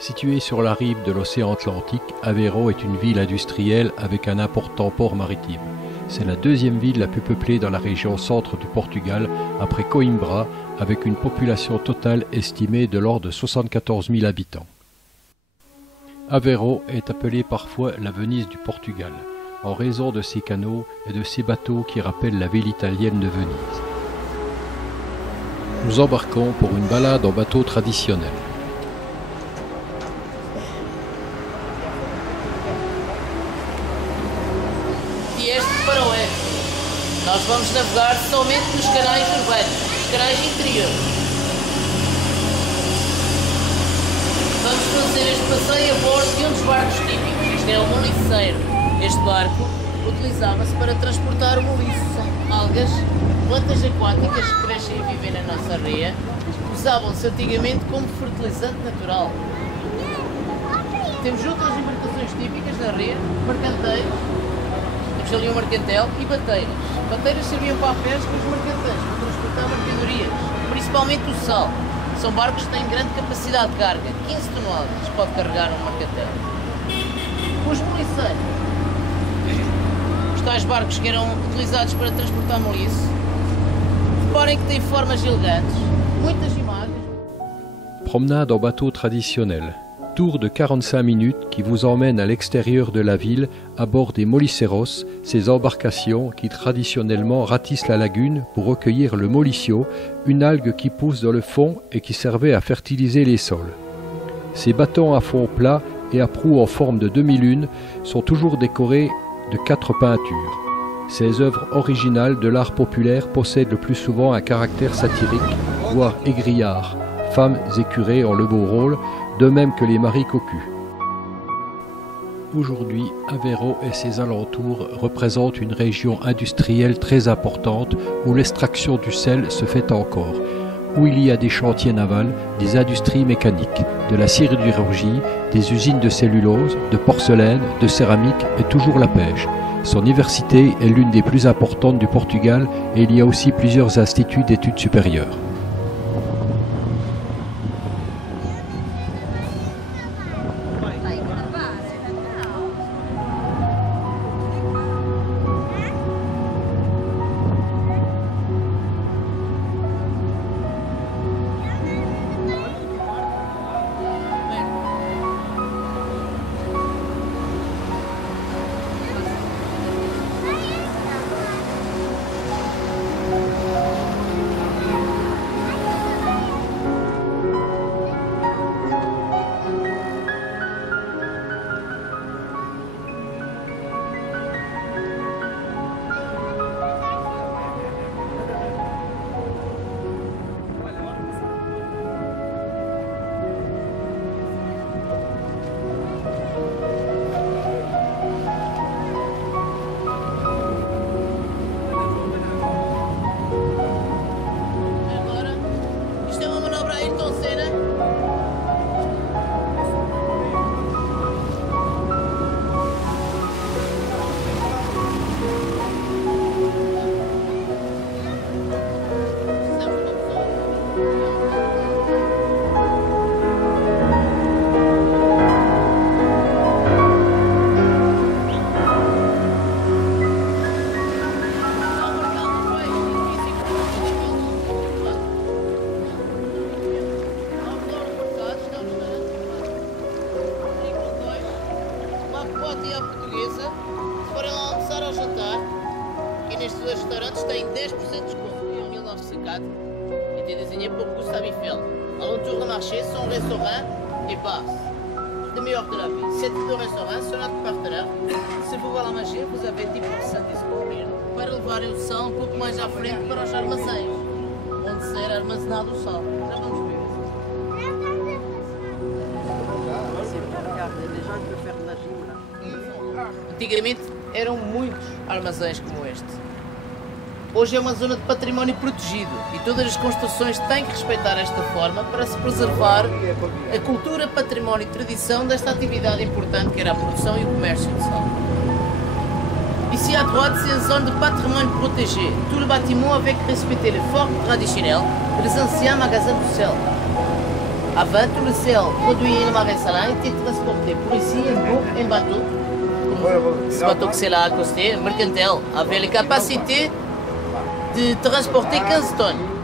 Située sur la rive de l'océan Atlantique, Aveiro est une ville industrielle avec un important port maritime. C'est la deuxième ville la plus peuplée dans la région centre du Portugal, après Coimbra, avec une population totale estimée de l'ordre de 74 000 habitants. Aveiro est appelée parfois la Venise du Portugal, en raison de ses canaux et de ses bateaux qui rappellent la ville italienne de Venise. Nous embarquons pour une balade en bateau traditionnel. Para o oeste. Nós vamos navegar somente nos canais urbanos, nos canais interiores. Vamos fazer este passeio a bordo de um dos barcos típicos. Este é o moliceiro. Este barco utilizava-se para transportar o moliço, algas, plantas aquáticas que crescem e vivem na nossa areia. Usavam-se antigamente como fertilizante natural. Temos outras embarcações típicas da areia, mercanteiros. Temos ali um mercantel e bateiras. Bateiras serviam para a pesca e os mercantéis para transportar mercadorias, principalmente o sal. São barcos que têm grande capacidade de carga, 15 toneladas pode carregar um mercantel. Os moliceiros, os tais barcos que eram utilizados para transportar moliço, reparem que têm formas elegantes, muitas imagens. Promenade en bateau traditionnel. Tour de 45 minutes qui vous emmène à l'extérieur de la ville à bord des moliceiros, ces embarcations qui traditionnellement ratissent la lagune pour recueillir le molicio, une algue qui pousse dans le fond et qui servait à fertiliser les sols. Ces bâtons à fond plat et à proue en forme de demi-lune sont toujours décorés de 4 peintures. Ces œuvres originales de l'art populaire possèdent le plus souvent un caractère satirique, voire égrillard. Femmes et curés ont le beau rôle, de même que les maris cocus. Aujourd'hui, Aveiro et ses alentours représentent une région industrielle très importante où l'extraction du sel se fait encore, où il y a des chantiers navals, des industries mécaniques, de la sidérurgie, des usines de cellulose, de porcelaine, de céramique et toujours la pêche. Son université est l'une des plus importantes du Portugal et il y a aussi plusieurs instituts d'études supérieures. Nestes dois restaurantes têm 10% de desconto en 1904 et était désigné pour Gustave Eiffel. Alentour de marché, son restaurant et bar. Demi-heure de la ville. Ces deux restaurants sont notre partenaire. Se vous voulez manger, vous avez 10% de desconto para levarem o sal um pouco mais à frente para os armazéns, onde será armazenado o sal. Já vamos ver. Antigamente eram muitos armazéns como este. Hoje é uma zona de património protegido e todas as construções têm que respeitar esta forma para se preservar a cultura, património e tradição desta atividade importante que era a produção e o comércio de sal. Ici à droite, c'est une zone de patrimoine protégé. Tout le bâtiment avec respecté les formes traditionnelles des anciens magasins du sel. Avant, tout le sel produit dans le marais était transporté por ici em bateau. Ce bateau que c'est là à côté, Mercantel, avait la capacité de transporter 15 tonnes.